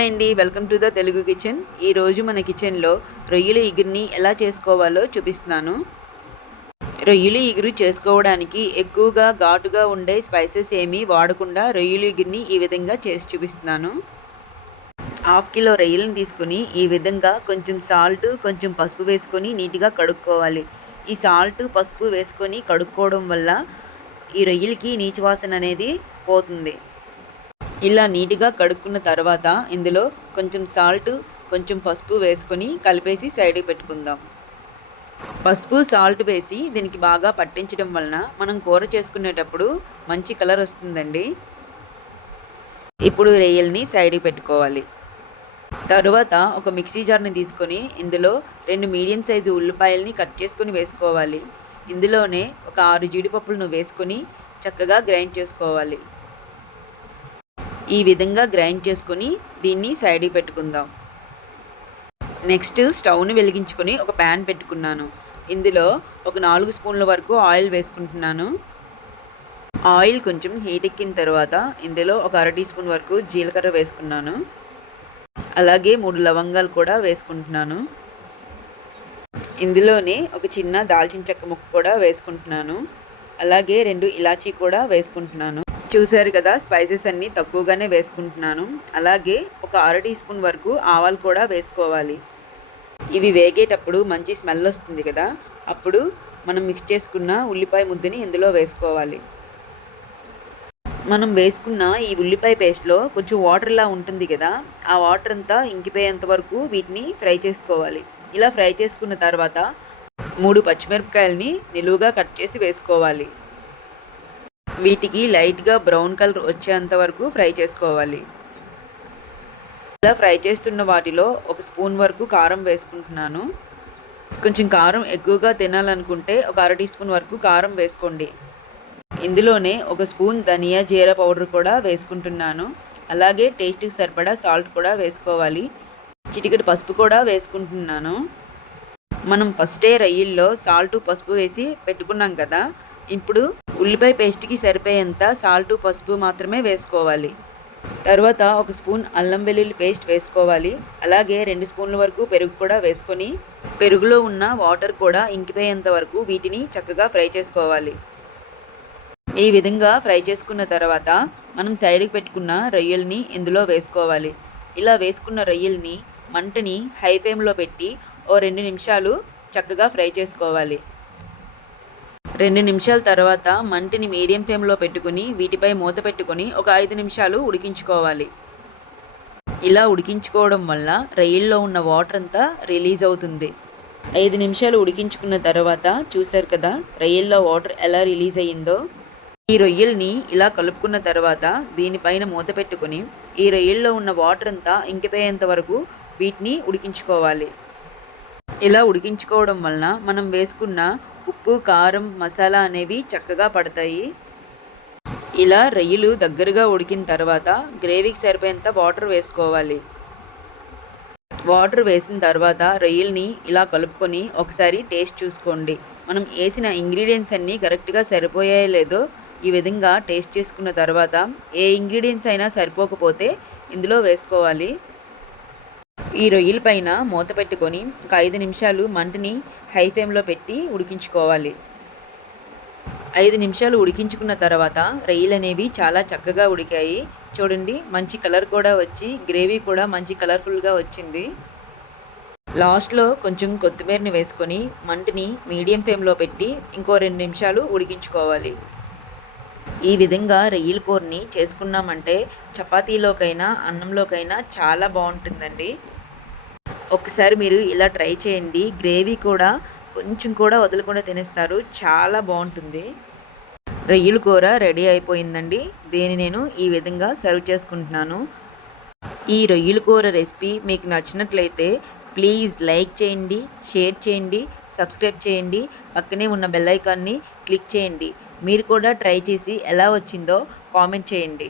Hi అండి. Welcome to the Telugu kitchen. ఈరోజు మన కిచెన్లో రొయ్యల ఇగురిని ఎలా చేసుకోవాలో చూపిస్తున్నాను. రొయ్యల ఇగురు చేసుకోవడానికి ఎక్కువగా ఘాటుగా ఉండే స్పైసెస్ ఏమీ వాడకుండా రొయ్యల ఇగురిని ఈ విధంగా చేసి చూపిస్తున్నాను. హాఫ్ కిలో రొయ్యలను తీసుకొని ఈ విధంగా కొంచెం సాల్ట్ కొంచెం పసుపు వేసుకొని నీట్గా కడుక్కోవాలి. ఈ సాల్ట్ పసుపు వేసుకొని కడుక్కోవడం వల్ల ఈ రొయ్యలకి నీచు వాసన అనేది పోతుంది. ఇలా నీట్గా కడుక్కున్న తర్వాత ఇందులో కొంచెం సాల్ట్ కొంచెం పసుపు వేసుకొని కలిపేసి సైడ్కి పెట్టుకుందాం. పసుపు సాల్ట్ వేసి దీనికి బాగా పట్టించడం వలన మనం కూర చేసుకునేటప్పుడు మంచి కలర్ వస్తుందండి. ఇప్పుడు రొయ్యల్ని సైడ్కి పెట్టుకోవాలి. తరువాత ఒక మిక్సీ జార్ని తీసుకొని ఇందులో రెండు మీడియం సైజు ఉల్లిపాయల్ని కట్ చేసుకొని వేసుకోవాలి. ఇందులోనే ఒక ఆరు జీడిపప్పులను వేసుకొని చక్కగా గ్రైండ్ చేసుకోవాలి. ఈ విధంగా గ్రైండ్ చేసుకొని దీన్ని సైడ్ పెట్టుకుందాం. నెక్స్ట్ స్టవ్ని వెలిగించుకొని ఒక ప్యాన్ పెట్టుకున్నాను. ఇందులో ఒక నాలుగు స్పూన్ల వరకు ఆయిల్ వేసుకుంటున్నాను. ఆయిల్ కొంచెం హీట్ ఎక్కిన తర్వాత ఇందులో ఒక అర టీ స్పూన్ వరకు జీలకర్ర వేసుకున్నాను. అలాగే మూడు లవంగాలు కూడా వేసుకుంటున్నాను. ఇందులోనే ఒక చిన్న దాల్చిన చెక్క ముక్క కూడా వేసుకుంటున్నాను. అలాగే రెండు ఇలాచీ కూడా వేసుకుంటున్నాను. చూశారు కదా స్పైసెస్ అన్నీ తక్కువగానే వేసుకుంటున్నాను. అలాగే ఒక అర టీ స్పూన్ వరకు ఆవాలు కూడా వేసుకోవాలి. ఇవి వేగేటప్పుడు మంచి స్మెల్ వస్తుంది కదా అప్పుడు మనం మిక్స్ చేసుకున్న ఉల్లిపాయ ముద్దని ఇందులో వేసుకోవాలి. మనం వేసుకున్న ఈ ఉల్లిపాయ పేస్ట్లో కొంచెం వాటర్లా ఉంటుంది కదా ఆ వాటర్ అంతా ఇంకిపోయేంత వరకు వీటిని ఫ్రై చేసుకోవాలి. ఇలా ఫ్రై చేసుకున్న తర్వాత మూడు పచ్చిమిరపకాయలని నిలువుగా కట్ చేసి వేసుకోవాలి. వీటికి లైట్గా బ్రౌన్ కలర్ వచ్చేంత వరకు ఫ్రై చేసుకోవాలి. ఇలా ఫ్రై చేస్తున్న వాటిలో ఒక స్పూన్ వరకు కారం వేసుకుంటున్నాను. కొంచెం కారం ఎక్కువగా తినాలనుకుంటే ఒక అర టీ స్పూన్ వరకు కారం వేసుకోండి. ఇందులోనే ఒక స్పూన్ ధనియా జీర పౌడర్ కూడా వేసుకుంటున్నాను. అలాగే టేస్ట్కి సరిపడా సాల్ట్ కూడా వేసుకోవాలి. చిటికెడు పసుపు కూడా వేసుకుంటున్నాను. మనం ఫస్టే రొయ్యల్లో సాల్ట్ పసుపు వేసి పెట్టుకున్నాం కదా ఇప్పుడు ఉల్లిపాయ పేస్ట్కి సరిపోయేంత సాల్ట్ పసుపు మాత్రమే వేసుకోవాలి. తర్వాత ఒక స్పూన్ అల్లం వెల్లుల్లి పేస్ట్ వేసుకోవాలి. అలాగే రెండు స్పూన్ల వరకు పెరుగు కూడా వేసుకొని పెరుగులో ఉన్న వాటర్ కూడా ఇంకిపోయేంత వరకు వీటిని చక్కగా ఫ్రై చేసుకోవాలి. ఈ విధంగా ఫ్రై చేసుకున్న తర్వాత మనం సైడ్కి పెట్టుకున్న రొయ్యల్ని ఇందులో వేసుకోవాలి. ఇలా వేసుకున్న రొయ్యల్ని మంటని హై ఫ్లేమ్లో పెట్టి ఓ రెండు నిమిషాలు చక్కగా ఫ్రై చేసుకోవాలి. రెండు నిమిషాల తర్వాత మంటిని మీడియం ఫ్లేమ్లో పెట్టుకుని వీటిపై మూత పెట్టుకొని ఒక ఐదు నిమిషాలు ఉడికించుకోవాలి. ఇలా ఉడికించుకోవడం వల్ల రొయ్యల్లో ఉన్న వాటర్ అంతా రిలీజ్ అవుతుంది. ఐదు నిమిషాలు ఉడికించుకున్న తర్వాత చూశారు కదా రొయ్యల్లో వాటర్ ఎలా రిలీజ్ అయ్యిందో? ఈ రొయ్యల్ని ఇలా కలుపుకున్న తర్వాత దీనిపైన మూత పెట్టుకొని ఈ రొయ్యల్లో ఉన్న వాటర్ అంతా ఇంకిపోయేంత వరకు వీటిని ఉడికించుకోవాలి. ఇలా ఉడికించుకోవడం వలన మనం వేసుకున్న ఉప్పు కారం మసాలా అనేవి చక్కగా పడతాయి. ఇలా రొయ్యలు దగ్గరగా ఉడికిన తర్వాత గ్రేవీకి సరిపోయేంత వాటర్ వేసుకోవాలి. వాటర్ వేసిన తర్వాత రొయ్యల్ని ఇలా కలుపుకొని ఒకసారి టేస్ట్ చూసుకోండి. మనం వేసిన ఇంగ్రీడియంట్స్ అన్నీ కరెక్ట్గా సరిపోయాయో లేదో ఈ విధంగా టేస్ట్ చేసుకున్న తర్వాత ఏ ఇంగ్రీడియంట్స్ అయినా సరిపోకపోతే ఇందులో వేసుకోవాలి. ఈ రొయ్యల పైన మూత పెట్టుకొని ఒక ఐదు నిమిషాలు మంటని హై ఫ్లేమ్లో పెట్టి ఉడికించుకోవాలి. ఐదు నిమిషాలు ఉడికించుకున్న తర్వాత రొయ్యలు అనేవి చాలా చక్కగా ఉడికాయి. చూడండి మంచి కలర్ కూడా వచ్చి గ్రేవీ కూడా మంచి కలర్ఫుల్గా వచ్చింది. లాస్ట్లో కొంచెం కొత్తిమీరని వేసుకొని మంటని మీడియం ఫ్లేమ్లో పెట్టి ఇంకో రెండు నిమిషాలు ఉడికించుకోవాలి. ఈ విధంగా రొయ్యల కూరని చేసుకున్నామంటే చపాతీలోకైనా అన్నంలోకైనా చాలా బాగుంటుందండి. ఒకసారి మీరు ఇలా ట్రై చేయండి. గ్రేవీ కూడా కొంచెం కూడా వదలకుండా తినేస్తారు. చాలా బాగుంటుంది. రొయ్యల కూర రెడీ అయిపోయిందండి. దీన్ని నేను ఈ విధంగా సర్వ్ చేసుకుంటున్నాను. ఈ రొయ్యల కూర రెసిపీ మీకు నచ్చినట్లయితే ప్లీజ్ లైక్ చేయండి షేర్ చేయండి సబ్స్క్రైబ్ చేయండి. పక్కనే ఉన్న బెల్ ఐకాన్ని క్లిక్ చేయండి. మీరు కూడా ట్రై చేసి ఎలా వచ్చిందో కామెంట్ చేయండి.